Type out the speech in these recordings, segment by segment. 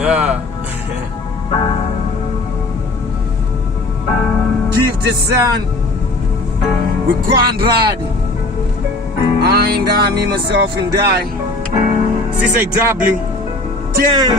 Yeah. Give the sun. We grind ride. I ain't die, me, myself, and die. CCW. Yeah.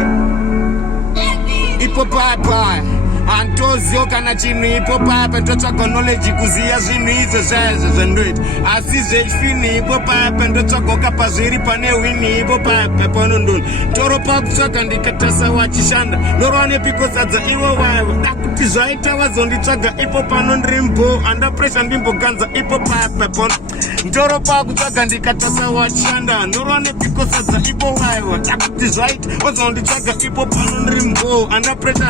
Ipo bye-bye. Antozio kana chini ipo papa ndotsvaga knowledge kuziya zvinhu izvo zvaizvo zvandoti asi zvechifini ipo papa ndotsvagoka pazviri pane wini ipo papa panondoni toro pakutsvaga ndikatasa wachishanda norwa nepikosadza iwo waivo dakuti zvaita wazonditsvaga ipo pano ndirimbo andapresha ndimboganza ipo papa pano ndoro pakutsvaga ndikatasa wachishanda norwa nepikosadza ipo waivo dakuti zvaita wazonditsvaga ipo pano ndirimbo andapresha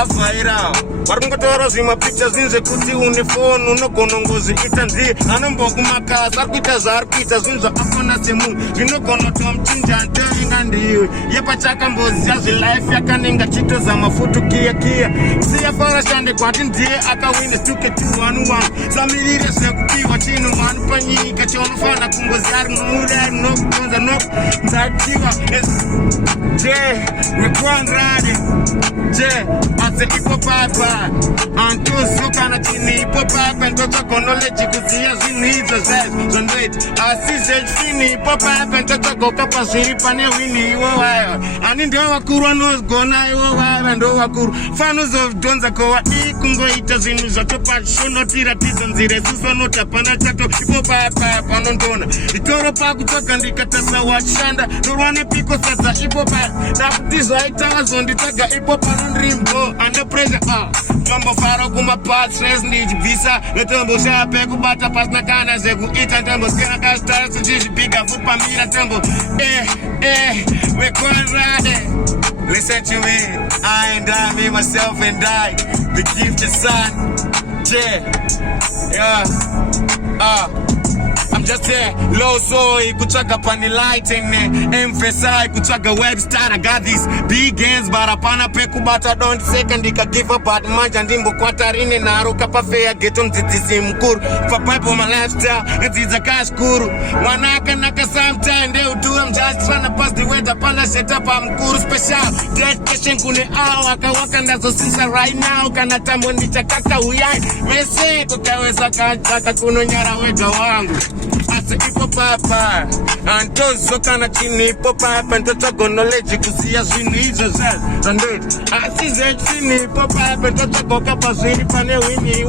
avaira varikungotaura zvimapicture zvinhu zvekuti une foni unogona ngozviita ndiye anombokumakasa ari kuita zvaari kuita zvinhu zvakafana semunhu zvinogona tomuchinja ntoinga ndiwe yepachakamboziya zvelife yakanenga chitozama futukiyakiya siya farashande kwati ndiye akawine stuke 211 samirire zvekupiwa chinhu manu panyika chaunofana kungoziya rinouda rinokugonza nokuzatiwa je rekwanrade je ase ipo papa antozo kana chini ipo papa ndotsvaga knowledge kuziya zvinhu izvo zvaizvo zvondoita asi zvechifini ipo papa ndotsvagoka pazviri pane wini iwo waiva ani ndo vakuru vanogona iwo waiva ndo vakuru fanozodhonza kova kungoita zvinhu zvatopashonotiratidza nzira isusu vanoti hapana chato ipo papa panondona nditoro pakutsvaga ndikatasa wachishanda norwa nepiko sadza ipo papa dakuti zvaita vazonditsvaga ipo panondirimbo under pressure tombofara kumapatres ndichibvisa netomboshaya pekubata pasina kana zvekuita ntombosikena kazitara sichizvipiga futi pamira tombo we're going ride. Listen to me, I ain't die, me, myself, and die. The gift of sun, yeah, I'm just here, low soul, kuchaga pani light and emphasize, kuchaga website. I got these big hands, but apana pekubata don't second, I give up, but manja ndimbo kwatarine na roka pa fair, get on titisi mkuru, for pipe on my lifestyle, it's a cash kuru, wanaka naka sometime, they'll do, I'm just trying to pass the weather, pala set up, I'm kuru special, dead patient kune waka waka ndazo sisa right now, kana tambo nitakaka uyai, mese, kukaweza kachaka kuno nyara wega wangu. Ase ipo papa antozo kana chini ipo papa ndotsvaga knowledge kuziya zvinhu izvo zvandoti asi zvechifini ipo papa ndotsvagoka pazviri pane wini